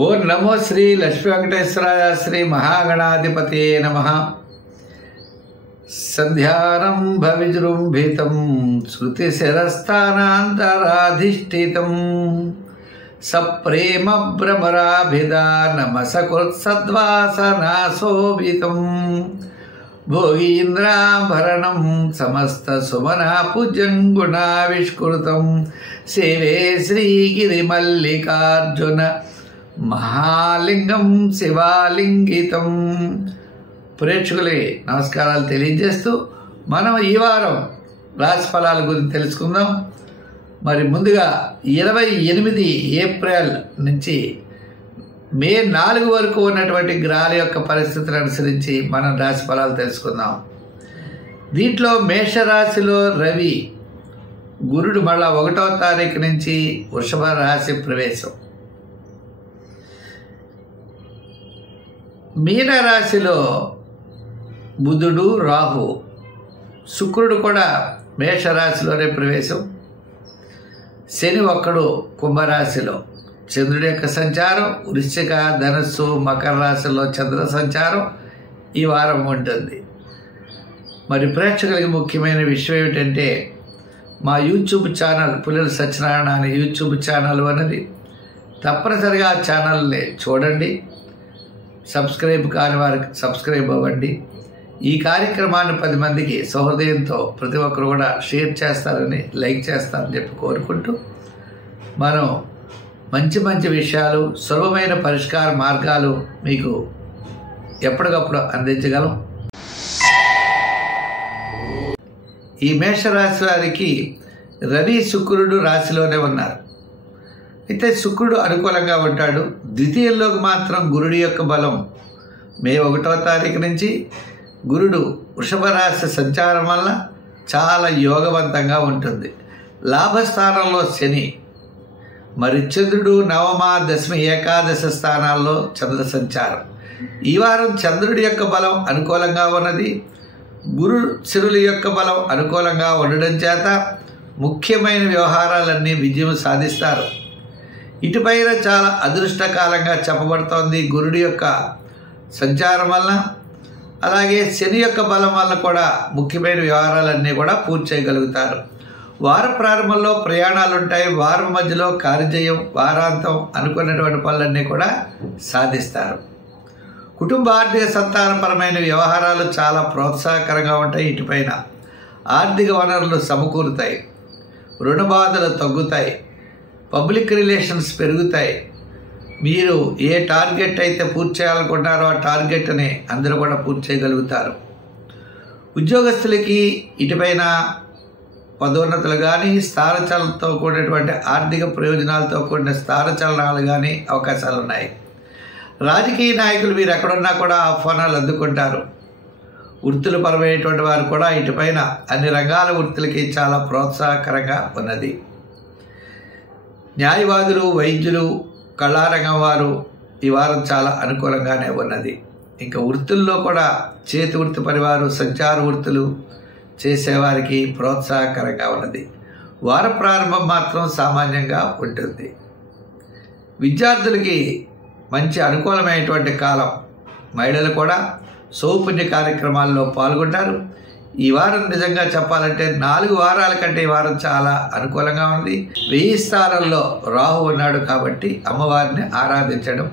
ఓం నమో శ్రీ లక్ష్మీ వెంకటేశ్వరాయ శ్రీ మహాగణాధిపతే నమః. సంధ్యారంభ విజృంభితం శృతిశిరస్థానాంతరాధిష్ఠితం సప్రేమ భ్రమరాభిధానమసకృత్సద్వాసనాశోభితం భోగీంద్రాభరణం సమస్త సుమనా పూజ్యం గుణావిష్కృతం సేవే శ్రీగిరిమల్లికార్జున మహాలింగం శివాలింగితం. ప్రేక్షకులే నమస్కారాలు తెలియజేస్తూ మనం ఈ వారం రాశి ఫలాల గురించి తెలుసుకుందాం. మరి ముందుగా 28 ఏప్రిల్ నుంచి మే 4 వరకు ఉన్నటువంటి గ్రహాల యొక్క పరిస్థితులను అనుసరించి మనం రాశి ఫలాలు తెలుసుకుందాం. దీంట్లో మేషరాశిలో రవి, గురుడు మళ్ళా 1వ తారీఖు నుంచి వృషభ రాశి ప్రవేశం. మీనరాశిలో బుధుడు, రాహు, శుక్రుడు కూడా మేషరాశిలోనే ప్రవేశం. శని ఒక్కడు కుంభరాశిలో, చంద్రుడి యొక్క సంచారం వృశ్చిక, ధనుస్సు, మకర రాశిలో చంద్ర సంచారం ఈ వారం ఉంటుంది. మరి ప్రేక్షకులకి ముఖ్యమైన విషయం ఏమిటంటే మా యూట్యూబ్ ఛానల్ పుల్లెల సత్యనారాయణ అనే యూట్యూబ్ ఛానల్ అన్నది తప్పనిసరిగా ఆ ఛానల్ని చూడండి. సబ్స్క్రైబ్ కాని వారికి సబ్స్క్రైబ్ అవ్వండి. ఈ కార్యక్రమాన్ని 10 మందికి సహృదయంతో ప్రతి ఒక్కరు కూడా షేర్ చేస్తారని, లైక్ చేస్తారని చెప్పి కోరుకుంటూ మనం మంచి మంచి విషయాలు, సులభమైన పరిష్కార మార్గాలు మీకు ఎప్పటికప్పుడు అందించగలం. ఈ మేషరాశి వారికి రవి, శుక్రుడు రాశిలోనే ఉన్నారు. అయితే శుక్రుడు అనుకూలంగా ఉంటాడు. ద్వితీయంలోకి మాత్రం గురుడి యొక్క బలం మే 1వ తారీఖు నుంచి గురుడు వృషభ రాశి సంచారం వల్ల చాలా యోగవంతంగా ఉంటుంది. లాభస్థానంలో శని, మరి చంద్రుడు నవమ, దశమి, ఏకాదశ స్థానాల్లో చంద్ర సంచారం. ఈ వారం చంద్రుడి యొక్క బలం అనుకూలంగా ఉన్నది. గురు శనుల యొక్క బలం అనుకూలంగా ఉండడం చేత ముఖ్యమైన వ్యవహారాలన్నీ విజయం సాధిస్తారు. ఇటుపైన చాలా అదృష్టకాలంగా చెప్పబడుతోంది గురుడి యొక్క సంచారం వల్ల. అలాగే శని యొక్క బలం వల్ల కూడా ముఖ్యమైన వ్యవహారాలన్నీ కూడా పూర్తి చేయగలుగుతారు. వార ప్రారంభంలో ప్రయాణాలు ఉంటాయి. వారం మధ్యలో కార్యజయం, వారాంతం అనుకున్నటువంటి పనులన్నీ కూడా సాధిస్తారు. కుటుంబ ఆర్థిక సంతానపరమైన వ్యవహారాలు చాలా ప్రోత్సాహకరంగా ఉంటాయి. ఇటుపైన ఆర్థిక వనరులు సమకూరుతాయి, రుణ బాధలు తగ్గుతాయి, పబ్లిక్ రిలేషన్స్ పెరుగుతాయి. మీరు ఏ టార్గెట్ అయితే పూర్తి చేయాలనుకుంటారో ఆ టార్గెట్ని అందరూ కూడా పూర్తి చేయగలుగుతారు. ఉద్యోగస్తులకి ఇటుపైన పదోన్నతులు కానీ, స్థానచలనతో కూడినటువంటి ఆర్థిక ప్రయోజనాలతో కూడిన స్థానచలనాలు కానీ అవకాశాలు ఉన్నాయి. రాజకీయ నాయకులు మీరు ఎక్కడున్నా కూడా ఆహ్వానాలు అందుకుంటారు. వృత్తుల పరమైనటువంటి వారు కూడా ఇటుపైన అన్ని రంగాల వృత్తులకి చాలా ప్రోత్సాహకరంగా ఉన్నది. న్యాయవాదులు, వైద్యులు, కళారంగం వారు ఈ వారం చాలా అనుకూలంగానే ఉన్నది. ఇంకా వృత్తుల్లో కూడా చేతి వృత్తి పనివారు, సంచార వృత్తులు చేసేవారికి ప్రోత్సాహకరంగా ఉన్నది. వార ప్రారంభం మాత్రం సామాన్యంగా ఉంటుంది. విద్యార్థులకి మంచి అనుకూలమైనటువంటి కాలం. మహిళలు కూడా సౌపుణ్య కార్యక్రమాల్లో పాల్గొంటారు. ఈ వారం నిజంగా చెప్పాలంటే 4 వారాల కంటే ఈ వారం చాలా అనుకూలంగా ఉంది. 1000 స్థానంలో రాహు ఉన్నాడు కాబట్టి అమ్మవారిని ఆరాధించడం,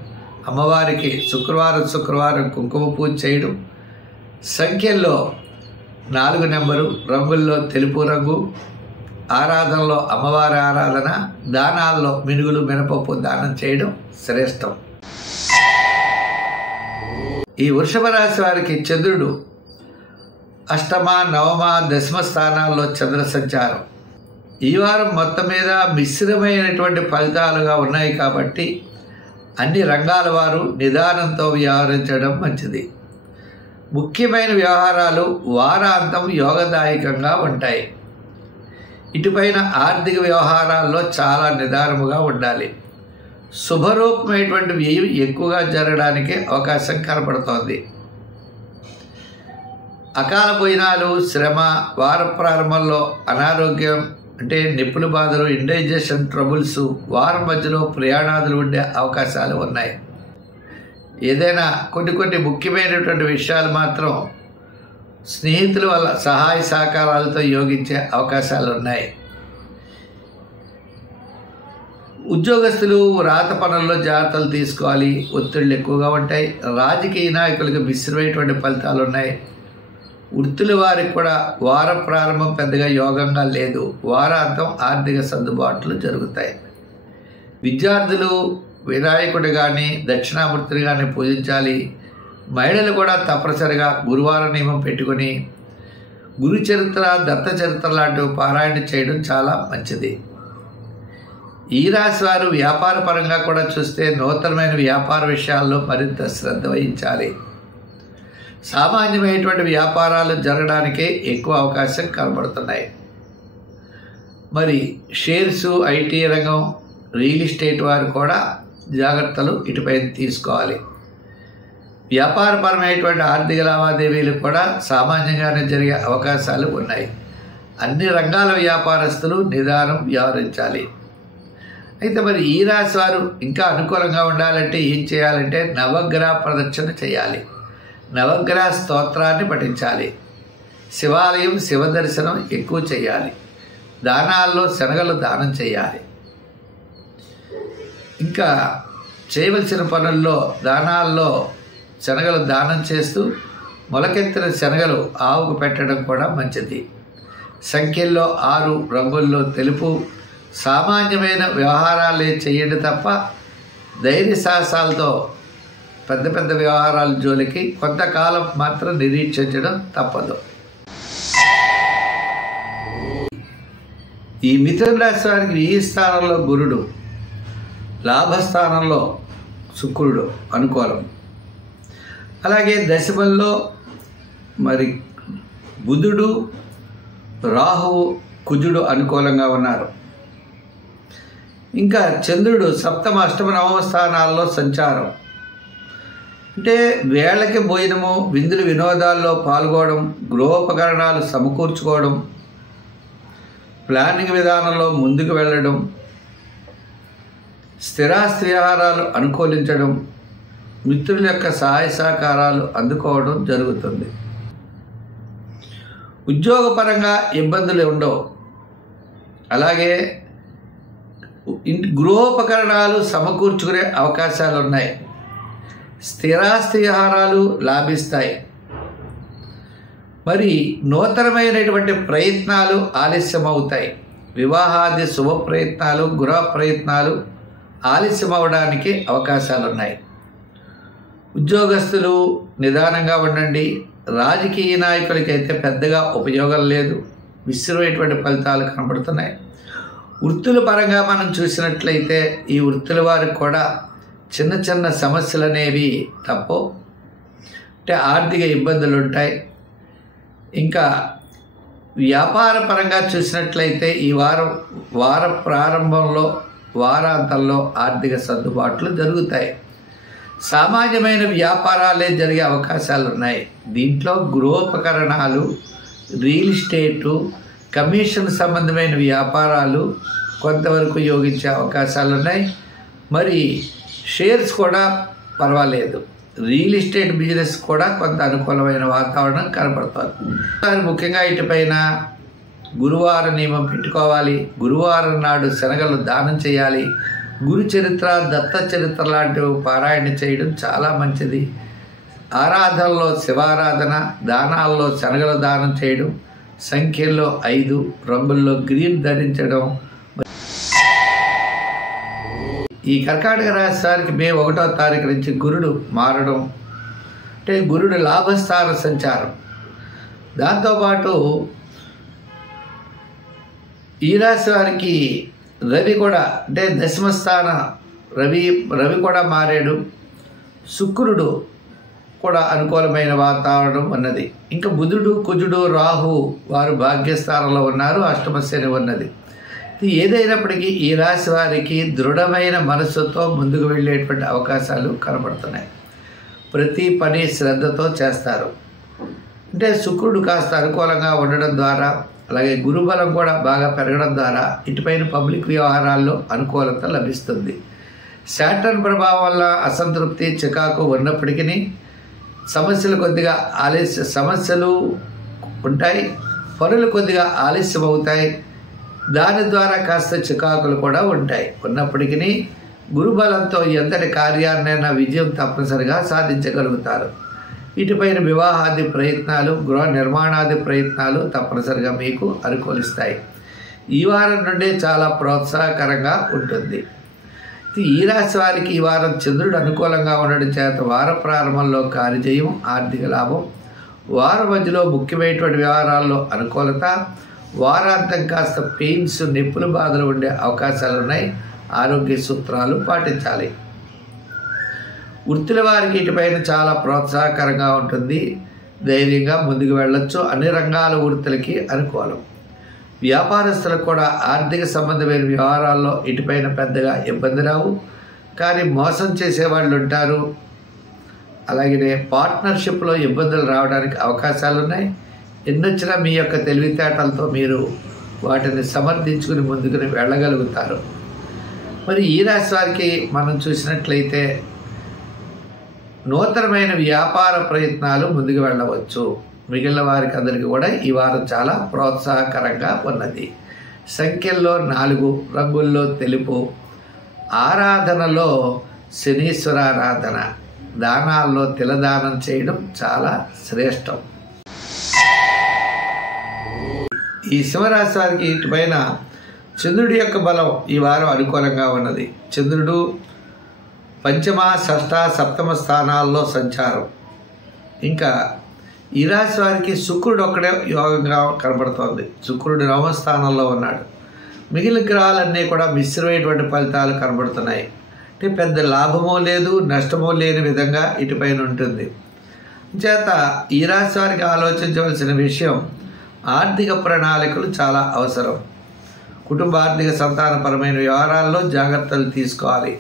అమ్మవారికి శుక్రవారం కుంకుమ పూజ చేయడం, సంఖ్యల్లో 4 నెంబరు, రంగుల్లో తెలుపు రంగు, ఆరాధనలో అమ్మవారి ఆరాధన, దానాల్లో మినుగులు, మినపప్పు దానం చేయడం శ్రేష్టం. ఈ వృషభ రాశి వారికి చంద్రుడు అష్టమ, నవమ, దశమ స్థానాల్లో చంద్ర సంచారం. ఈ వారం మొత్తం మీద మిశ్రమైనటువంటి ఫలితాలుగా ఉన్నాయి కాబట్టి అన్ని రంగాల వారు నిదానంతో వ్యవహరించడం మంచిది. ముఖ్యమైన వ్యవహారాలు వారాంతం యోగదాయకంగా ఉంటాయి. ఇటుపైన ఆర్థిక వ్యవహారాల్లో చాలా నిదానముగా ఉండాలి. శుభరూపమైనటువంటి వ్యయం ఎక్కువగా జరగడానికి అవకాశం కనపడుతోంది. అకాల భోజనాలు, శ్రమ, వార ప్రారంభంలో అనారోగ్యం అంటే నిప్పుల బాధలు, ఇండైజెషన్ ట్రబుల్స్, వారం మధ్యలో ప్రయాణాదులు ఉండే అవకాశాలు ఉన్నాయి. ఏదైనా కొన్ని ముఖ్యమైనటువంటి విషయాలు మాత్రం స్నేహితుల వల్ల సహాయ సహకారాలతో యోగించే అవకాశాలు ఉన్నాయి. ఉద్యోగస్తులు రాత పనుల్లో జాగ్రత్తలు తీసుకోవాలి, ఒత్తిళ్ళు ఎక్కువగా ఉంటాయి. రాజకీయ నాయకులకు మిశ్రమైనటువంటి ఫలితాలు ఉన్నాయి. వృత్తుల వారికి కూడా వార ప్రారంభం పెద్దగా యోగంగా లేదు. వారాంతం ఆర్థిక సర్దుబాట్లు జరుగుతాయి. విద్యార్థులు వినాయకుడు కానీ దక్షిణామూర్తిని కానీ పూజించాలి. మహిళలు కూడా తప్పనిసరిగా గురువార నియమం పెట్టుకొని గురు చరిత్ర, దత్త చరిత్ర లాంటివి పారాయణ చేయడం చాలా మంచిది. ఈ రాశి వారు వ్యాపార పరంగా కూడా చూస్తే నూతనమైన వ్యాపార విషయాల్లో మరింత శ్రద్ధ వహించాలి. సామాన్యమైనటువంటి వ్యాపారాలు జరగడానికే ఎక్కువ అవకాశం కనబడుతున్నాయి. మరి షేర్స్, ఐటీ రంగం, రియల్ ఎస్టేట్ వారు కూడా జాగ్రత్తలు ఇటుపై తీసుకోవాలి. వ్యాపారపరమైనటువంటి ఆర్థిక లావాదేవీలు కూడా సామాన్యంగానే జరిగే అవకాశాలు ఉన్నాయి. అన్ని రంగాల వ్యాపారస్తులు నిదానం వ్యవహరించాలి. అయితే మరి ఈ రాశి వారు ఇంకా అనుకూలంగా ఉండాలంటే ఏం చేయాలంటే నవగ్రహ ప్రదక్షిణ చేయాలి. నవగ్రహ స్తోత్రాన్ని పఠించాలి. శివాలయం, శివ దర్శనం ఎక్కువ చేయాలి. దానాల్లో శనగలు దానం చేయాలి. ఇంకా చేయవలసిన పనుల్లో దానాల్లో శనగలు దానం చేస్తూ మొలకెత్తిన శనగలు ఆవుకు పెట్టడం కూడా మంచిది. సంఖ్యల్లో 6, రంగుల్లో తెలుపు. సామాన్యమైన వ్యవహారాలే చేయండి తప్ప ధైర్య సాహసాలతో పెద్ద వ్యవహారాల జోలికి కొంతకాలం మాత్రం నిరీక్షించడం తప్పదు. ఈ మిథున రాశి వారికి ఈ స్థానంలో గురుడు, లాభస్థానంలో శుక్రుడు అనుకూలం. అలాగే దశమంలో మరి బుధుడు, రాహువు, కుజుడు అనుకూలంగా ఉన్నారు. ఇంకా చంద్రుడు సప్తమ, అష్టమ, నవమ స్థానాల్లో సంచారం. అంటే వేళకి భోజనము, విందులు, వినోదాల్లో పాల్గొనడం, గృహోపకరణాలు సమకూర్చుకోవడం, ప్లానింగ్ విధానంలో ముందుకు వెళ్ళడం, స్థిరాస్తి వ్యవహారాలు అనుకూలించడం, మిత్రుల యొక్క సహాయ సహకారాలు అందుకోవడం జరుగుతుంది. ఉద్యోగపరంగా ఇబ్బందులు ఉండవు. అలాగే గృహోపకరణాలు సమకూర్చుకునే అవకాశాలు ఉన్నాయి. స్థిరాస్తి వ్యవహారాలు లాభిస్తాయి. మరి నూతనమైనటువంటి ప్రయత్నాలు ఆలస్యమవుతాయి. వివాహాది శుభ ప్రయత్నాలు, గృహ ప్రయత్నాలు ఆలస్యం అవడానికి అవకాశాలు ఉన్నాయి. ఉద్యోగస్తులు నిదానంగా ఉండండి. రాజకీయ నాయకులకైతే పెద్దగా ఉపయోగం లేదు. మిశ్రమైనటువంటి ఫలితాలు కనబడుతున్నాయి. వృత్తుల పరంగా మనం చూసినట్లయితే ఈ వృత్తుల వారికి కూడా చిన్న సమస్యలు అనేవి తప్పవు. అంటే ఆర్థిక ఇబ్బందులు ఉంటాయి. ఇంకా వ్యాపార పరంగా చూసినట్లయితే ఈ వార ప్రారంభంలో, వారాంతంలో ఆర్థిక సర్దుబాట్లు జరుగుతాయి. సామాన్యమైన వ్యాపారాలే జరిగే అవకాశాలు ఉన్నాయి. దీంట్లో గృహోపకరణాలు, రియల్ ఎస్టేటు, కమిషన్ సంబంధమైన వ్యాపారాలు కొంతవరకు యోగించే అవకాశాలు ఉన్నాయి. మరి షేర్స్ కూడా పర్వాలేదు. రియల్ ఎస్టేట్ బిజినెస్ కూడా కొంత అనుకూలమైన వాతావరణం కనపడుతుంది. ముఖ్యంగా ఇటుపైన గురువార నియమం పెట్టుకోవాలి. గురువారం నాడు శనగలు దానం చేయాలి. గురు చరిత్ర, దత్త చరిత్ర లాంటివి పారాయణ చేయడం చాలా మంచిది. ఆరాధనలో శివారాధన, దానాల్లో శనగలు దానం చేయడం, సంఖ్యల్లో 5, రంగుల్లో గ్రీన్ ధరించడం. ఈ కర్కాటక రాశి వారికి మే 1వ తారీఖు నుంచి గురుడు మారడం, అంటే గురుడు లాభస్థాన సంచారం. దాంతోపాటు ఈ రాశి వారికి రవి కూడా, అంటే దశమస్థాన రవి కూడా మారాడు. శుక్రుడు కూడా అనుకూలమైన వాతావరణం ఉన్నది. ఇంకా బుధుడు, కుజుడు, రాహు వారు భాగ్యస్థానంలో ఉన్నారు. అష్టమ శని ఉన్నది. ఏదైనప్పటికీ ఈ రాశి వారికి దృఢమైన మనస్సుతో ముందుకు వెళ్ళేటువంటి అవకాశాలు కనబడుతున్నాయి. ప్రతి పని శ్రద్ధతో చేస్తారు. అంటే శుక్రుడు కాస్త అనుకూలంగా ఉండడం ద్వారా అలాగే గురుబలం కూడా బాగా పెరగడం ద్వారా ఇటుపైన పబ్లిక్ వ్యవహారాల్లో అనుకూలత లభిస్తుంది. శాటర్న్ ప్రభావం వల్ల అసంతృప్తి చికాకు ఉన్నప్పటికీ సమస్యలు ఉంటాయి, పనులు కొద్దిగా ఆలస్యం అవుతాయి, దాని ద్వారా కాస్త చికాకులు కూడా ఉంటాయి. ఉన్నప్పటికీ గురుబలంతో ఎంతటి కార్యాన్నైనా విజయం తప్పనిసరిగా సాధించగలుగుతారు. ఇటుపైన వివాహాది ప్రయత్నాలు, గృహ నిర్మాణాది ప్రయత్నాలు తప్పనిసరిగా మీకు అనుకూలిస్తాయి. ఈ వారం నుండే చాలా ప్రోత్సాహకరంగా ఉంటుంది. ఈ రాశి వారికి ఈ వారం చంద్రుడు అనుకూలంగా ఉండడం చేత వార ప్రారంభంలో కార్యజయం, ఆర్థిక లాభం, వారం మధ్యలో ముఖ్యమైనటువంటి వ్యవహారాల్లో అనుకూలత, వారాంతం కాస్త పెయిన్స్, నొప్పుల బాధలు ఉండే అవకాశాలు ఉన్నాయి. ఆరోగ్య సూత్రాలు పాటించాలి. వృత్తుల వారికి ఇటుపైన చాలా ప్రోత్సాహకరంగా ఉంటుంది. ధైర్యంగా ముందుకు వెళ్ళొచ్చు. అన్ని రంగాల వృత్తులకి అనుకూలం. వ్యాపారస్తులకు కూడా ఆర్థిక సంబంధమైన వ్యవహారాల్లో ఇటుపైన పెద్దగా ఇబ్బంది రావు, కానీ మోసం చేసేవాళ్ళు ఉంటారు. అలాగే పార్ట్నర్షిప్లో ఇబ్బందులు రావడానికి అవకాశాలు ఉన్నాయి. ఎన్నొచ్చినా మీ యొక్క తెలివితేటలతో మీరు వాటిని సమర్థించుకుని ముందుకు వెళ్ళగలుగుతారు. మరి ఈ రాశి వారికి మనం చూసినట్లయితే నూతనమైన వ్యాపార ప్రయత్నాలు ముందుకు వెళ్ళవచ్చు. మిగిలిన వారికి అందరికీ కూడా ఈ వారం చాలా ప్రోత్సాహకరంగా ఉన్నది. సంఖ్యల్లో 4, రంగుల్లో తెలుపు, ఆరాధనలో శనీశ్వరారాధన, దానాల్లో తిలదానం చేయడం చాలా శ్రేష్టం. ఈ సింహరాశి వారికి ఇటుపైన చంద్రుడి యొక్క బలం ఈ వారం అనుకూలంగా ఉన్నది. చంద్రుడు పంచమ, షష్ఠ, సప్తమ స్థానాల్లో సంచారం. ఇంకా ఈ రాశి వారికి శుక్రుడు ఒక్కడే యోగంగా కనబడుతోంది. శుక్రుడు 9వ స్థానంలో ఉన్నాడు. మిగిలిన గ్రహాలన్నీ కూడా మిశ్రమైనటువంటి ఫలితాలు కనబడుతున్నాయి. అంటే పెద్ద లాభమో లేదు, నష్టమో లేని విధంగా ఇటుపైన ఉంటుంది. చేత ఈ రాశి వారికి ఆలోచించవలసిన విషయం, ఆర్థిక ప్రణాళికలు చాలా అవసరం. కుటుంబ ఆర్థిక సంతానపరమైన వ్యవహారాల్లో జాగ్రత్తలు తీసుకోవాలి.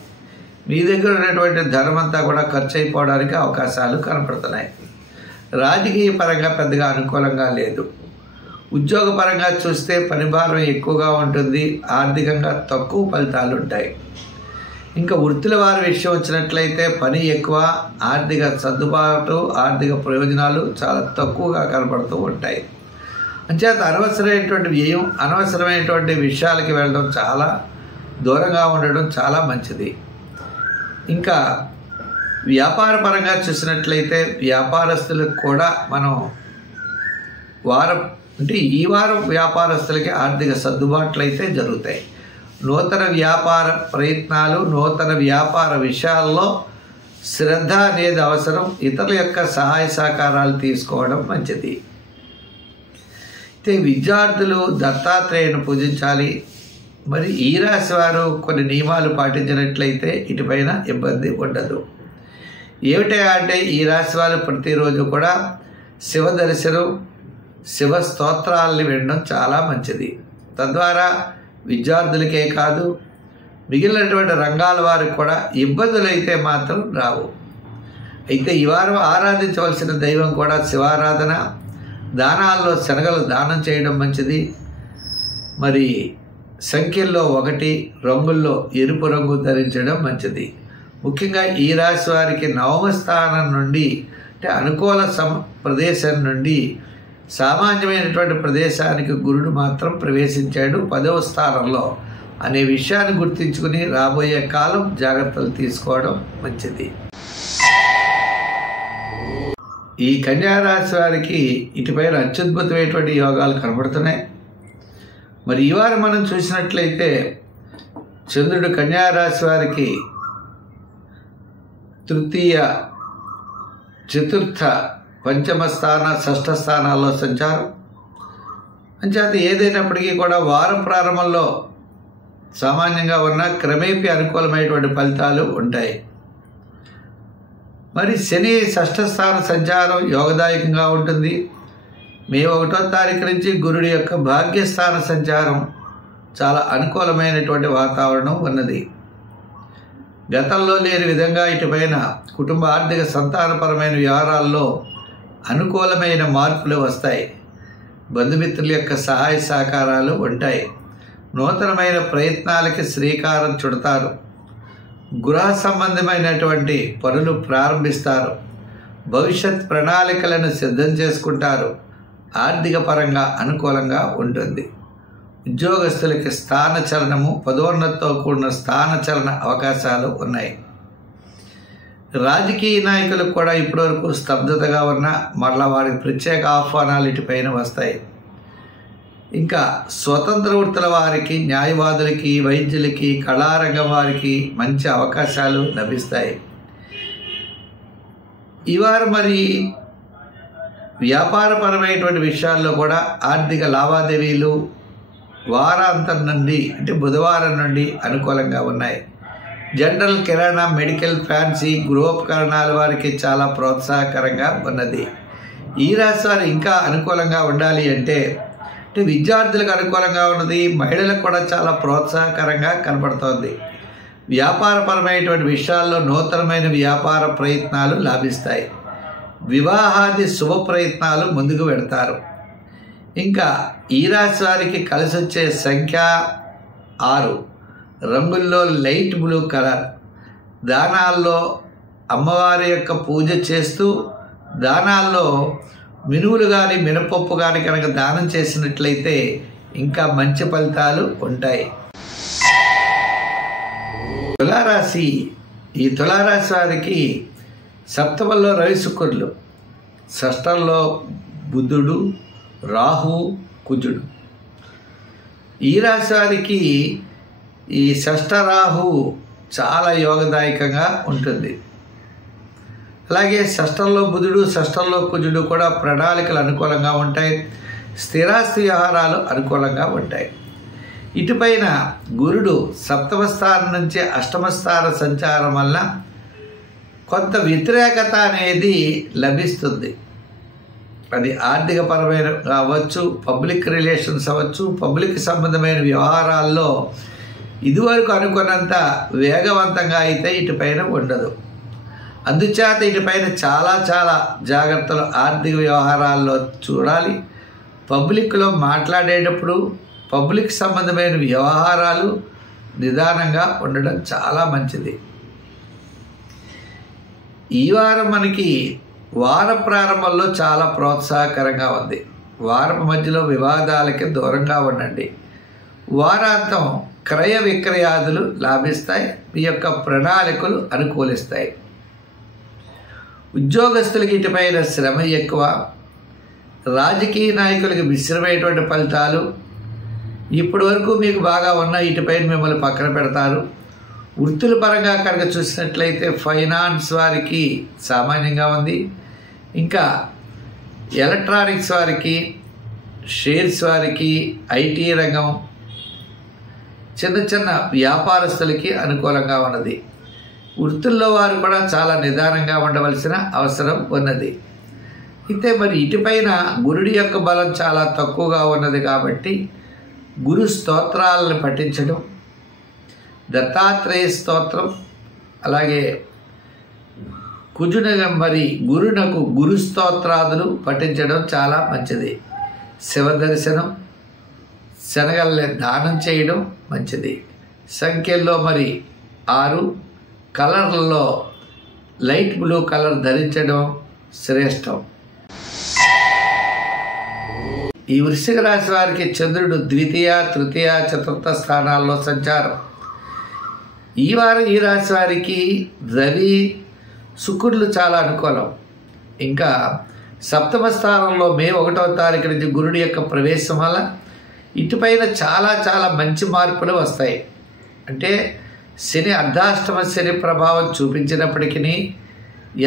మీ దగ్గర ఉన్నటువంటి ధనమంతా కూడా ఖర్చు అయిపోవడానికి అవకాశాలు కనపడుతున్నాయి. రాజకీయ పరంగా పెద్దగా అనుకూలంగా లేదు. ఉద్యోగ పరంగా చూస్తే పని భారం ఎక్కువగా ఉంటుంది, ఆర్థికంగా తక్కువ ఫలితాలు ఉంటాయి. ఇంకా వృత్తుల వారి విషయం వచ్చినట్లయితే పని ఎక్కువ, ఆర్థిక సర్దుబాటు, ఆర్థిక ప్రయోజనాలు చాలా తక్కువగా కనపడుతూ ఉంటాయి. అంచేత అనవసరమైనటువంటి వ్యయం, అనవసరమైనటువంటి విషయాలకి వెళ్ళడం, చాలా దూరంగా ఉండడం చాలా మంచిది. ఇంకా వ్యాపార పరంగా చూసినట్లయితే వ్యాపారస్తులకు కూడా మనం ఈ వారం వ్యాపారస్తులకి ఆర్థిక సర్దుబాట్లు అయితే జరుగుతాయి. నూతన వ్యాపార ప్రయత్నాలు, నూతన వ్యాపార విషయాల్లో శ్రద్ధ అనేది అవసరం. ఇతరుల యొక్క సహాయ సహకారాలు తీసుకోవడం మంచిది. అయితే విద్యార్థులు దత్తాత్రేయుని పూజించాలి. మరి ఈ రాశి వారు కొన్ని నియమాలు పాటించినట్లయితే ఇటుపైన ఇబ్బంది ఉండదు. ఏమిటంటే ఈ రాశి వారు ప్రతిరోజు కూడా శివ దర్శనం, శివ స్తోత్రాలని వినడం చాలా మంచిది. తద్వారా విద్యార్థులకే కాదు, మిగిలినటువంటి రంగాల వారికి కూడా ఇబ్బందులు అయితే మాత్రం రావు. అయితే ఈ వారం ఆరాధించవలసిన దైవం కూడా శివారాధన, దానాల్లో శనగలు దానం చేయడం మంచిది. మరి సంఖ్యల్లో 1, రంగుల్లో ఎరుపు రంగు ధరించడం మంచిది. ముఖ్యంగా ఈ రాశి వారికి 9వ స్థానం నుండి, అంటే అనుకూల ప్రదేశం నుండి సామాన్యమైనటువంటి ప్రదేశానికి గురుడు మాత్రం ప్రవేశించాడు 10వ స్థానంలో అనే విషయాన్ని గుర్తించుకుని రాబోయే కాలం జాగ్రత్తలు తీసుకోవడం మంచిది. ఈ కన్యా రాశి వారికి ఇటుపైన అత్యద్భుతమైనటువంటి యోగాలు కనబడుతున్నాయి. మరి ఈ వారం మనం చూసినట్లయితే చంద్రుడు కన్యా రాశి వారికి తృతీయ, చతుర్థ, పంచమ స్థాన, షష్ఠ స్థానాల్లో సంచారం. అంచేత ఏదైనప్పటికీ కూడా వారం ప్రారంభంలో సామాన్యంగా ఉన్న క్రమేపీ అనుకూలమైనటువంటి ఫలితాలు ఉంటాయి. మరి శని షష్ఠ స్థాన సంచారం యోగదాయకంగా ఉంటుంది. మే 1వ తారీఖు నుంచి గురుడి యొక్క భాగ్యస్థాన సంచారం చాలా అనుకూలమైనటువంటి వాతావరణం ఉన్నది. గతంలో లేని విధంగా ఇటుపైన కుటుంబ ఆర్థిక సంతానపరమైన వ్యవహారాల్లో అనుకూలమైన మార్పులు వస్తాయి. బంధుమిత్రుల యొక్క సహాయ సహకారాలు ఉంటాయి. నూతనమైన ప్రయత్నాలకి శ్రీకారం చుడతారు. గృహ సంబంధమైనటువంటి పనులు ప్రారంభిస్తారు. భవిష్యత్ ప్రణాళికలను సిద్ధం చేసుకుంటారు. ఆర్థిక పరంగా అనుకూలంగా ఉంటుంది. ఉద్యోగస్తులకి స్థానచలనము, పదోన్నతితో కూడిన స్థానచలన అవకాశాలు ఉన్నాయి. రాజకీయ నాయకులకు కూడా ఇప్పటివరకు స్తబ్దతగా ఉన్న మరలా వారికి ప్రత్యేక ఆహ్వానాలు ఇటుపైన వస్తాయి. ఇంకా స్వతంత్ర వృత్తుల వారికి, న్యాయవాదులకి, వైద్యులకి, కళారంగం వారికి మంచి అవకాశాలు లభిస్తాయి. ఈ వారం మరి వ్యాపారపరమైనటువంటి విషయాల్లో కూడా ఆర్థిక లావాదేవీలు వారాంతం నుండి అంటే బుధవారం నుండి అనుకూలంగా ఉన్నాయి. జనరల్, కిరాణా, మెడికల్, ఫ్యాన్సీ, గృహోపకరణాల వారికి చాలా ప్రోత్సాహకరంగా ఉన్నది. ఈ రాశి వారు ఇంకా అనుకూలంగా ఉండాలి అంటే విద్యార్థులకు అనుకూలంగా ఉన్నది. మహిళలకు కూడా చాలా ప్రోత్సాహకరంగా కనపడుతోంది. వ్యాపారపరమైనటువంటి విషయాల్లో నూతనమైన వ్యాపార ప్రయత్నాలు లాభిస్తాయి. వివాహాది శుభ ప్రయత్నాలు ముందుకు పెడతారు. ఇంకా ఈ రాశి వారికి కలిసి వచ్చే సంఖ్య 6. రంగుల్లో లైట్ బ్లూ కలర్. దానాల్లో అమ్మవారి యొక్క పూజ చేస్తూ దానాల్లో మినువులు కానీ మినపప్పు కానీ కనుక దానం చేసినట్లయితే ఇంకా మంచి ఫలితాలు ఉంటాయి. తులారాశి. ఈ తులారాశి వారికి సప్తమంలో రవి శుక్రులు, షష్టంలో బుధుడు, రాహు, కుజుడు. ఈ రాశి వారికి ఈ షష్ఠ రాహు చాలా యోగదాయకంగా ఉంటుంది. అలాగే షష్టంలో బుధుడు, షష్టంలో కుజుడు కూడా ప్రణాళికలు అనుకూలంగా ఉంటాయి. స్థిరాస్తి వ్యవహారాలు అనుకూలంగా ఉంటాయి. ఇటుపైన గురుడు సప్తమ స్థానం నుంచి అష్టమ స్థాన సంచారం వల్ల కొంత వ్యతిరేకత అనేది లభిస్తుంది. అది ఆర్థిక పరమైన అవ్వచ్చు, పబ్లిక్ రిలేషన్స్ అవ్వచ్చు, పబ్లిక్ సంబంధమైన వ్యవహారాల్లో ఇదివరకు అనుకున్నంత వేగవంతంగా అయితే ఇటుపైన ఉండదు. అందుచేత ఇటుపైన చాలా చాలా జాగ్రత్తలు ఆర్థిక వ్యవహారాల్లో చూడాలి. పబ్లిక్లో మాట్లాడేటప్పుడు పబ్లిక్ సంబంధమైన వ్యవహారాలు నిదానంగా ఉండడం చాలా మంచిది. ఈ వారం మనకి వార ప్రారంభంలో చాలా ప్రోత్సాహకరంగా ఉంది. వారం మధ్యలో వివాదాలకి దూరంగా ఉండండి. వారాంతం క్రయ విక్రయాదులు లాభిస్తాయి. మీ యొక్క ప్రణాళికలు అనుకూలిస్తాయి. ఉద్యోగస్తులకి ఇటుపైన శ్రమ ఎక్కువ. రాజకీయ నాయకులకి మిశ్రమైనటువంటి ఫలితాలు. ఇప్పటి వరకు మీకు బాగా ఉన్న ఇటుపైన మిమ్మల్ని పక్కన పెడతారు. వృత్తుల పరంగా కనుక చూసినట్లయితే ఫైనాన్స్ వారికి సామాన్యంగా ఉంది. ఇంకా ఎలక్ట్రానిక్స్ వారికి, షేర్స్ వారికి, ఐటీ రంగం, చిన్న చిన్న వ్యాపారస్తులకి అనుకూలంగా ఉన్నది. వృత్తుల్లో వారు కూడా చాలా నిదానంగా ఉండవలసిన అవసరం ఉన్నది. అయితే మరి ఇటుపైన గురుడి యొక్క బలం చాలా తక్కువగా ఉన్నది కాబట్టి గురు స్తోత్రాలను పఠించడం, దత్తాత్రేయ స్తోత్రం, అలాగే గురునకు గురు స్తోత్రాదులు పఠించడం చాలా మంచిది. శివ దర్శనం, శనగల్ని దానం చేయడం మంచిది. సంఖ్యల్లో 6, కలర్లలో లైట్ బ్లూ కలర్ ధరించడం శ్రేష్టం. ఈ వృశ్చిక రాశి వారికి చంద్రుడు ద్వితీయ, తృతీయ, చతుర్థ స్థానాల్లో సంచారం. ఈ వారం ఈ రాశి వారికి రవి, శుక్రులు చాలా అనుకూలం. ఇంకా సప్తమ స్థానంలో మే 1వ తారీఖు నుంచి గురుడి యొక్క ప్రవేశం వల్ల ఇటుపైన చాలా చాలా మంచి మార్పులు వస్తాయి. అంటే శని అర్ధాష్టమ శని ప్రభావం చూపించినప్పటికీ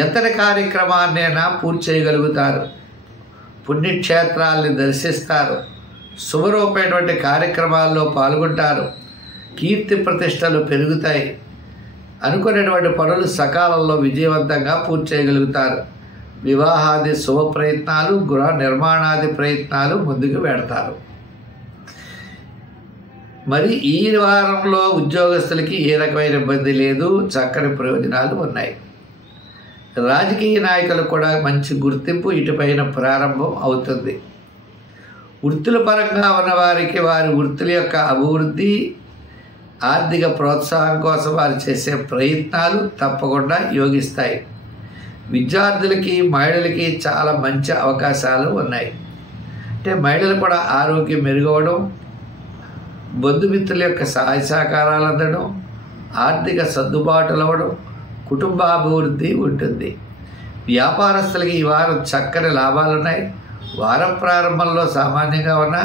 ఎంతటి కార్యక్రమాన్నైనా పూర్తి చేయగలుగుతారు. పుణ్యక్షేత్రాల్ని దర్శిస్తారు. శుభరూపమైనటువంటి కార్యక్రమాల్లో పాల్గొంటారు. కీర్తి ప్రతిష్టలు పెరుగుతాయి. అనుకునేటువంటి పనులు సకాలంలో విజయవంతంగా పూర్తి చేయగలుగుతారు. వివాహాది శుభ ప్రయత్నాలు, గృహ నిర్మాణాది ప్రయత్నాలు ముందుకు పెడతారు. మరి ఈ వారంలో ఉద్యోగస్తులకి ఏ రకమైన ఇబ్బంది లేదు, చక్కని ప్రయోజనాలు ఉన్నాయి. రాజకీయ నాయకులకు కూడా మంచి గుర్తింపు ఇటుపైన ప్రారంభం అవుతుంది. వృత్తుల పరంగా ఉన్నవారికి వారి వృత్తుల యొక్క అభివృద్ధి, ఆర్థిక ప్రోత్సాహం కోసం వారు చేసే ప్రయత్నాలు తప్పకుండా యోగిస్తాయి. విద్యార్థులకి, మహిళలకి చాలా మంచి అవకాశాలు ఉన్నాయి. అంటే మహిళలు కూడా ఆరోగ్యం మెరుగవడం, బంధుమిత్రుల యొక్క సహాయ సహకారాలు అందడం, ఆర్థిక సర్దుబాటులు అవ్వడం, కుటుంబాభివృద్ధి ఉంటుంది. వ్యాపారస్తులకి ఈ వారం చక్కని లాభాలు ఉన్నాయి. వారం ప్రారంభంలో సామాన్యంగా ఉన్న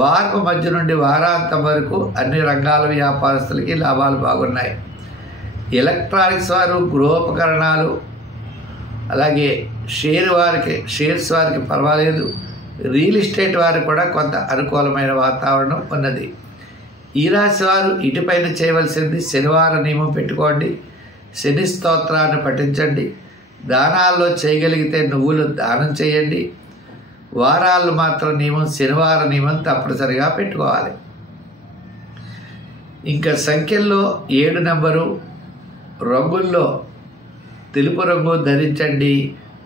వారం మధ్య నుండి వారాంతం వరకు అన్ని రంగాల వ్యాపారస్తులకి లాభాలు బాగున్నాయి. ఎలక్ట్రానిక్స్ వారు, గృహోపకరణాలు, అలాగే షేర్స్ వారికి పర్వాలేదు. రియల్ ఎస్టేట్ వారికి కూడా కొంత అనుకూలమైన వాతావరణం ఉన్నది. ఈ రాశి వారు ఇటుపైన చేయవలసింది శనివారం నియమం పెట్టుకోండి. శని స్తోత్రాన్ని పఠించండి. దానాల్లో చేయగలిగితే నువ్వులు దానం చేయండి. వారాలు మాత్రం నియమం, శనివారం నియమం తప్పనిసరిగా పెట్టుకోవాలి. ఇంకా సంఖ్యల్లో 7 నెంబరు, రంగుల్లో తెలుపు రంగు ధరించండి,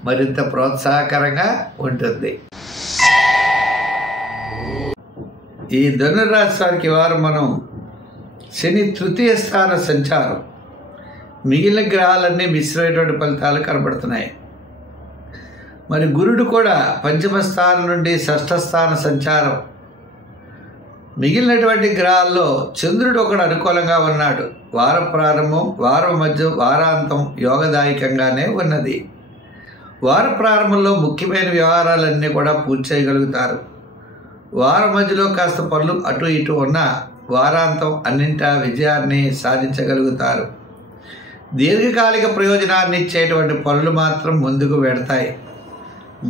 మరింత ప్రోత్సాహకరంగా ఉంటుంది. ఈ ధనురాశి వారికి వారం మనం శని తృతీయ స్థాన సంచారం, మిగిలిన గ్రహాలన్నీ మిశ్రమైనటువంటి ఫలితాలు కనబడుతున్నాయి. మరి గురుడు కూడా పంచమ స్థానం నుండి షష్ఠ స్థాన సంచారం. మిగిలినటువంటి గ్రహాల్లో చంద్రుడు ఒకడు అనుకూలంగా ఉన్నాడు. వారం ప్రారంభం, వారం మధ్య, వారాంతం యోగదాయకంగానే ఉన్నది. వార ప్రారంభంలో ముఖ్యమైన వ్యవహారాలన్నీ కూడా పూర్తి చేయగలుగుతారు. వారం మధ్యలో కాస్త పనులు అటు ఇటు ఉన్న వారాంతం అన్నింటా విజయాన్ని సాధించగలుగుతారు. దీర్ఘకాలిక ప్రయోజనాన్ని ఇచ్చేటువంటి పనులు మాత్రం ముందుకు వెడతాయి.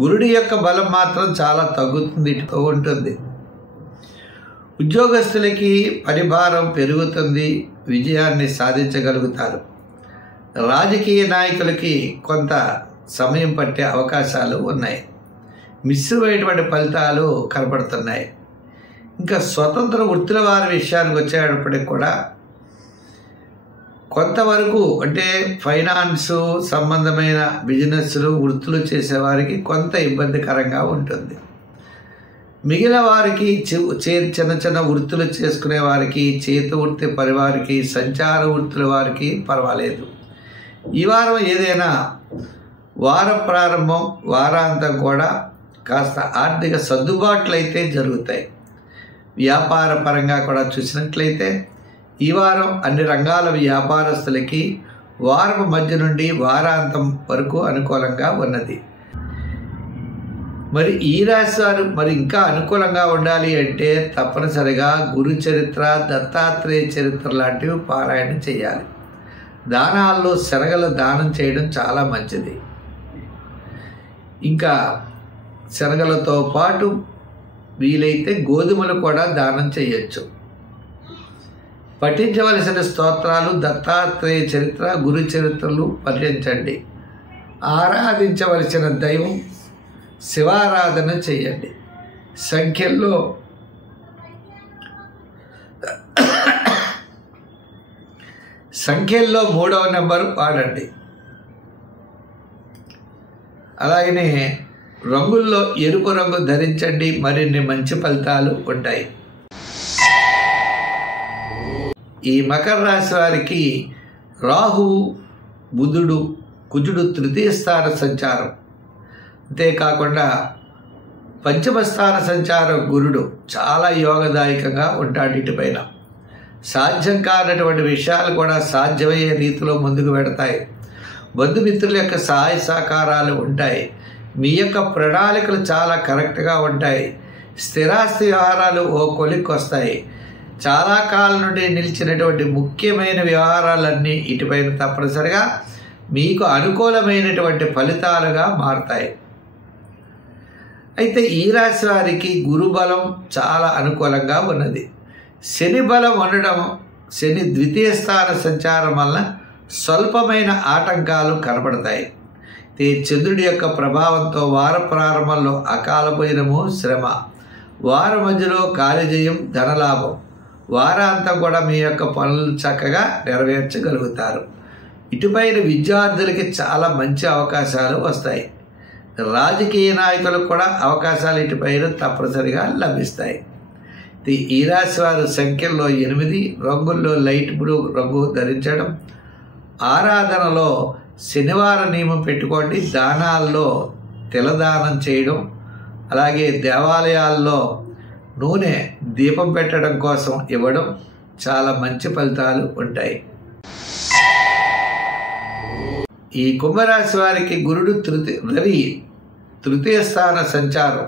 గురుడి యొక్క బలం మాత్రం చాలా తగ్గుతుంది, ఇటుతో ఉంటుంది. ఉద్యోగస్తులకి పరిభారం పెరుగుతుంది, విజయాన్ని సాధించగలుగుతారు. రాజకీయ నాయకులకి కొంత సమయం పట్టే అవకాశాలు ఉన్నాయి. మిశ్రమైనటువంటి ఫలితాలు కనపడుతున్నాయి. ఇంకా స్వతంత్ర వృత్తుల వారి విషయానికి వచ్చేటప్పటికి కూడా కొంతవరకు, అంటే ఫైనాన్స్ సంబంధమైన బిజినెస్లు, వృత్తులు చేసేవారికి కొంత ఇబ్బందికరంగా ఉంటుంది. మిగిలిన వారికి, చిన్న చిన్న వృత్తులు చేసుకునే వారికి, చేతి వృత్తి పరివారికి, సంచార వృత్తుల వారికి పర్వాలేదు. ఈ వారం ఏదైనా వార ప్రారంభం, వారాంతం కూడా కాస్త ఆర్థిక సర్దుబాట్లు అయితే జరుగుతాయి. వ్యాపార పరంగా కూడా చూసినట్లయితే ఈ వారం అన్ని రంగాల వ్యాపారస్తులకి వారం మధ్య నుండి వారాంతం వరకు అనుకూలంగా ఉన్నది. మరి ఈ రాశి వారు మరి ఇంకా అనుకూలంగా ఉండాలి అంటే తప్పనిసరిగా గురు చరిత్ర, దత్తాత్రేయ చరిత్ర లాంటివి పారాయణ చేయాలి. దానాల్లో శనగలు దానం చేయడం చాలా మంచిది. ఇంకా శనగలతో పాటు వీలైతే గోధుమలు కూడా దానం చేయొచ్చు. పఠించవలసిన స్తోత్రాలు దత్తాత్రేయ చరిత్ర, గురు చరిత్రలు పఠించండి. ఆరాధించవలసిన దైవం శివారాధన చేయండి. సంఖ్యల్లో 3వ నెంబరు వాడండి. అలాగనే రంగుల్లో ఎరుపు రంగు ధరించండి, మరిన్ని మంచి ఫలితాలు ఉంటాయి. ఈ మకర రాశి వారికి రాహు, బుధుడు, కుజుడు తృతీయ స్థాన సంచారం, అంతేకాకుండా పంచమ స్థాన సంచారం గురుడు చాలా యోగదాయకంగా ఉంటాడు. ఇటుపైన సాధ్యం కానటువంటి విషయాలు కూడా సాధ్యమయ్యే రీతిలో ముందుకు పెడతాయి. బంధుమిత్రుల యొక్క సహాయ సహకారాలు ఉంటాయి. మీ యొక్క ప్రణాళికలు చాలా కరెక్ట్గా ఉంటాయి. స్థిరాస్తి వ్యవహారాలు ఓ కొలిక్కి వస్తాయి. చాలా కాలం నుండి నిలిచినటువంటి ముఖ్యమైన వ్యవహారాలన్నీ ఇటుపైన తప్పనిసరిగా మీకు అనుకూలమైనటువంటి ఫలితాలుగా మారుతాయి. అయితే ఈ రాశి వారికి గురుబలం చాలా అనుకూలంగా ఉన్నది. శని బలం ఉండడం, శని ద్వితీయ స్థాన సంచారం వలన స్వల్పమైన ఆటంకాలు కనబడతాయి. చంద్రుడి యొక్క ప్రభావంతో వార ప్రారంభంలో అకాల భోజనము, శ్రమ, వార మధ్యలో కార్యజయం, ధనలాభం, వారాంతం కూడా మీ యొక్క పనులు చక్కగా నెరవేర్చగలుగుతారు. ఇటుపైన విద్యార్థులకి చాలా మంచి అవకాశాలు వస్తాయి. రాజకీయ నాయకులకు కూడా అవకాశాలు ఇటుపైన తప్పనిసరిగా లభిస్తాయి. ఈ రాశి వారు సంఖ్యల్లో 8, రంగుల్లో లైట్ బ్లూ రంగు ధరించడం, ఆరాధనలో శనివారం నియమం పెట్టుకోండి, దానాల్లో తిలదానం చేయడం, అలాగే దేవాలయాల్లో నూనె దీపం పెట్టడం కోసం ఇవ్వడం చాలా మంచి ఫలితాలు ఉంటాయి. ఈ కుంభరాశి వారికి గురుడు రవి తృతీయ స్థాన సంచారం,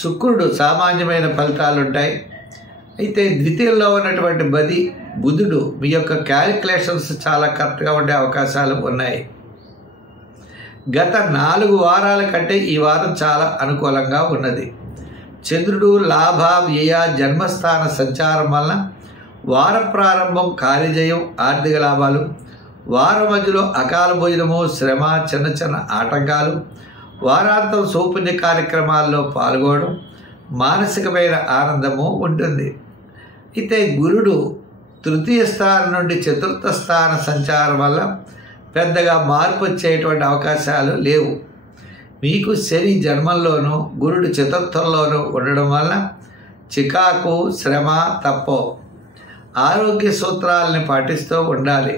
శుక్రుడు సామాన్యమైన ఫలితాలు ఉంటాయి. అయితే ద్వితీయంలో ఉన్నటువంటి బుధుడు మీ యొక్క క్యాలిక్యులేషన్స్ చాలా కరెక్ట్గా ఉండే అవకాశాలు ఉన్నాయి. గత 4 వారాల కంటే ఈ వారం చాలా అనుకూలంగా ఉన్నది. చంద్రుడు లాభ వ్యయ జన్మస్థాన సంచారం వలన వార ప్రారంభం కార్యజయం, ఆర్థిక లాభాలు, వారం మధ్యలో అకాల భోజనము, శ్రమ, చిన్న చిన్న ఆటంకాలు, వారాంతం సౌపుణ్య కార్యక్రమాల్లో పాల్గొనడం, మానసికమైన ఆనందము ఉంటుంది. అయితే గురుడు తృతీయ స్థానం నుండి చతుర్థ స్థాన సంచారం వల్ల పెద్దగా మార్పు వచ్చేటువంటి అవకాశాలు లేవు. మీకు శని జన్మంలోనూ గురుడు చతుర్థంలోనూ ఉండడం వల్ల చికాకు, శ్రమ తప్పవు. ఆరోగ్య సూత్రాలని పాటిస్తూ ఉండాలి.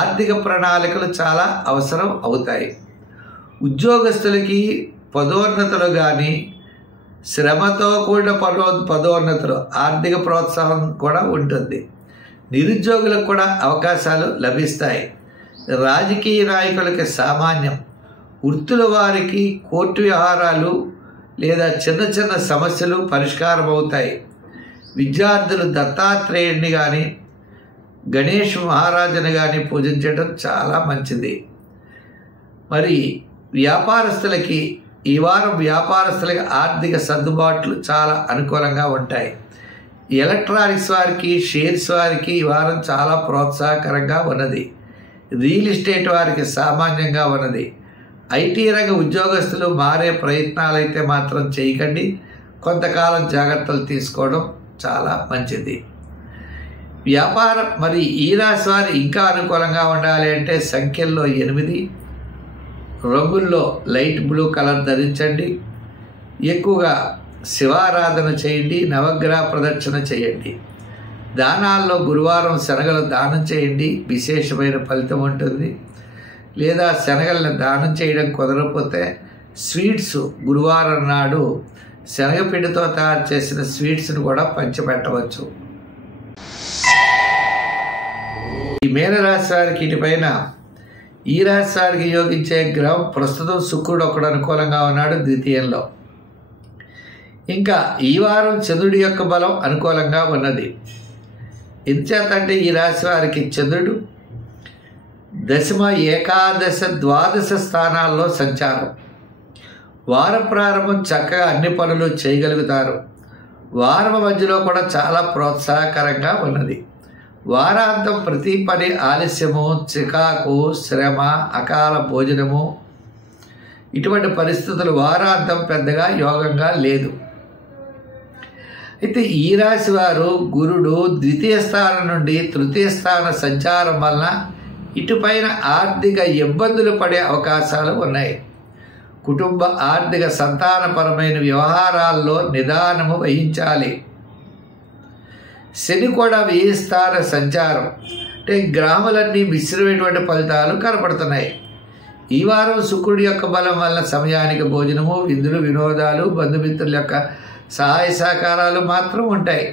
ఆర్థిక ప్రణాళికలు చాలా అవసరం అవుతాయి. ఉద్యోగస్తులకి పదోన్నతులు కానీ, శ్రమతో కూడిన పదోన్నతులు, ఆర్థిక ప్రోత్సాహం కూడా ఉంటుంది. నిరుద్యోగులకు కూడా అవకాశాలు లభిస్తాయి. రాజకీయ నాయకులకి సామాన్యం. వృత్తుల వారికి కోర్టు వ్యవహారాలు లేదా చిన్న చిన్న సమస్యలు పరిష్కారం అవుతాయి. విద్యార్థులు దత్తాత్రేయుడిని కానీ, గణేష్ మహారాజుని కానీ పూజించడం చాలా మంచిది. మరి వ్యాపారస్తులకి ఈ వారం వ్యాపారస్తులకి ఆర్థిక సర్దుబాట్లు చాలా అనుకూలంగా ఉంటాయి. ఎలక్ట్రానిక్స్ వారికి, షేర్స్ వారికి ఈ వారం చాలా ప్రోత్సాహకరంగా ఉన్నది. రియల్ ఎస్టేట్ వారికి సామాన్యంగా ఉన్నది. ఐటీ రంగ ఉద్యోగస్తులు మారే ప్రయత్నాలు అయితే మాత్రం చేయకండి. కొంతకాలం జాగ్రత్తలు తీసుకోవడం చాలా మంచిది. వ్యాపారం మరి ఈ రాశి వారు ఇంకా అనుకూలంగా ఉండాలి అంటే సంఖ్యల్లో 8, రంగుల్లో లైట్ బ్లూ కలర్ ధరించండి, ఎక్కువగా శివారాధన చేయండి, నవగ్రహ ప్రదక్షిణ చేయండి, దానాల్లో గురువారం శనగలు దానం చేయండి, విశేషమైన ఫలితం ఉంటుంది. లేదా శనగలను దానం చేయడం కుదరకపోతే స్వీట్స్ గురువారం నాడు శనగపిండితో తయారు చేసిన స్వీట్స్ను కూడా పంచిపెట్టవచ్చు. ఈ మీనరాశి వారికి ఇటుపైన ఈ రాశి వారికి యోగించే గ్రహం ప్రస్తుతం శుక్రుడు ఒకడు అనుకూలంగా ఉన్నాడు ద్వితీయంలో. ఇంకా ఈ వారం చంద్రుడి యొక్క బలం అనుకూలంగా ఉన్నది. ఎందుచేతంటే ఈ రాశి వారికి చంద్రుడు దశమ, ఏకాదశ, ద్వాదశ స్థానాల్లో సంచారం. వార ప్రారంభం చక్కగా అన్ని పనులు చేయగలుగుతారు. వారం మధ్యలో కూడా చాలా ప్రోత్సాహకరంగా ఉన్నది. వారాంతం ప్రతి పని ఆలస్యము, చికాకు, శ్రమ, అకాల భోజనము ఇటువంటి పరిస్థితులు వారాంతం పెద్దగా యోగంగా లేదు. అయితే ఈ రాశి వారు గురుడు ద్వితీయ స్థానం నుండి తృతీయ స్థాన సంచారం వలన ఇటుపైన ఆర్థిక ఇబ్బందులు పడే అవకాశాలు ఉన్నాయి. కుటుంబ ఆర్థిక సంతానపరమైన వ్యవహారాల్లో నిదానము వహించాలి. శని కూడా వ్యయ స్థాన సంచారం అంటే గ్రామాలన్నీ మిశ్రమైనటువంటి ఫలితాలు కనపడుతున్నాయి. ఈ వారం శుక్రుడి యొక్క బలం వల్ల సమయానికి భోజనము, విందులు, వినోదాలు, బంధుమిత్రుల యొక్క సహాయ సహకారాలు మాత్రం ఉంటాయి.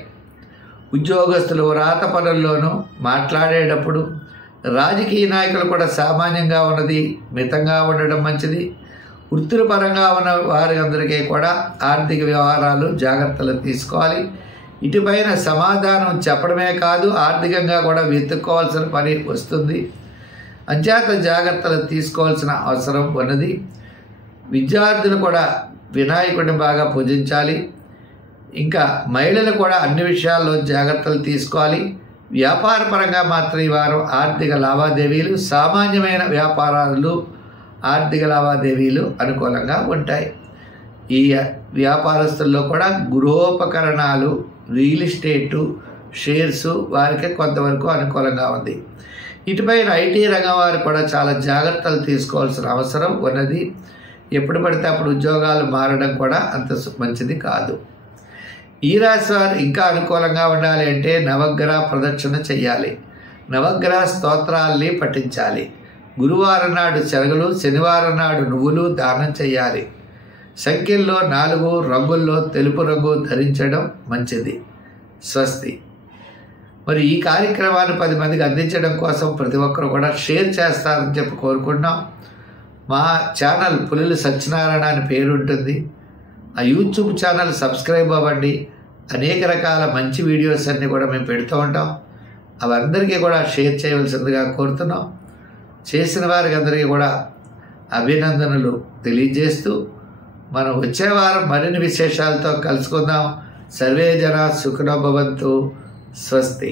ఉద్యోగస్తులు వ్రాత పనుల్లోనూ మాట్లాడేటప్పుడు, రాజకీయ నాయకులు కూడా సామాన్యంగా ఉన్నది, మితంగా ఉండడం మంచిది. వృత్తుల పరంగా ఉన్న వారి అందరికీ కూడా ఆర్థిక వ్యవహారాలు జాగ్రత్తలు తీసుకోవాలి. ఇటుపైన సమాధానం చెప్పడమే కాదు, ఆర్థికంగా కూడా వెతుక్కోవాల్సిన పని వస్తుంది. అంచేత జాగ్రత్తలు తీసుకోవాల్సిన అవసరం ఉన్నది. విద్యార్థులు కూడా వినాయకుడిని బాగా పూజించాలి. ఇంకా మహిళలు కూడా అన్ని విషయాల్లో జాగ్రత్తలు తీసుకోవాలి. వ్యాపార పరంగా మాత్రం ఈ వారం ఆర్థిక లావాదేవీలు, సామాన్యమైన వ్యాపారాలు, ఆర్థిక లావాదేవీలు అనుకూలంగా ఉంటాయి. ఈ వ్యాపారస్తుల్లో కూడా గృహోపకరణాలు, రియల్ ఎస్టేటు, షేర్సు వారికి కొంతవరకు అనుకూలంగా ఉంది. ఇటుపైన ఐటీ రంగం వారు కూడా చాలా జాగ్రత్తలు తీసుకోవాల్సిన అవసరం ఉన్నది. ఎప్పుడు పడితే అప్పుడు ఉద్యోగాలు మారడం కూడా అంత మంచిది కాదు. ఈ రాశి వారు ఇంకా అనుకూలంగా ఉండాలి అంటే నవగ్రహ ప్రదక్షిణ చేయాలి, నవగ్రహ స్తోత్రాల్ని పఠించాలి, గురువారం నాడు శనగలు, శనివారం నాడు నువ్వులు దానం చేయాలి, సంఖ్యల్లో 4 రంగుల్లో తెలుపు రంగు ధరించడం మంచిది. స్వస్తి. మరి ఈ కార్యక్రమాన్ని 10 మందికి అందించడం కోసం ప్రతి ఒక్కరు కూడా షేర్ చేస్తారని చెప్పి కోరుకుంటున్నాం. మా ఛానల్ పులుల సత్యనారాయణ అని పేరు ఉంటుంది. ఆ యూట్యూబ్ ఛానల్ సబ్స్క్రైబ్ అవ్వండి. అనేక రకాల మంచి వీడియోస్ అన్నీ కూడా మేము పెడుతూ ఉంటాం. అవి అందరికీ కూడా షేర్ చేయవలసిందిగా కోరుతున్నాం. చేసిన వారికి అందరికీ కూడా అభినందనలు తెలియజేస్తూ మనం వచ్చే వారం మరిన్ని విశేషాలతో కలుసుకుందాం. సర్వే జన సుఖినో భవంతు. స్వస్తి.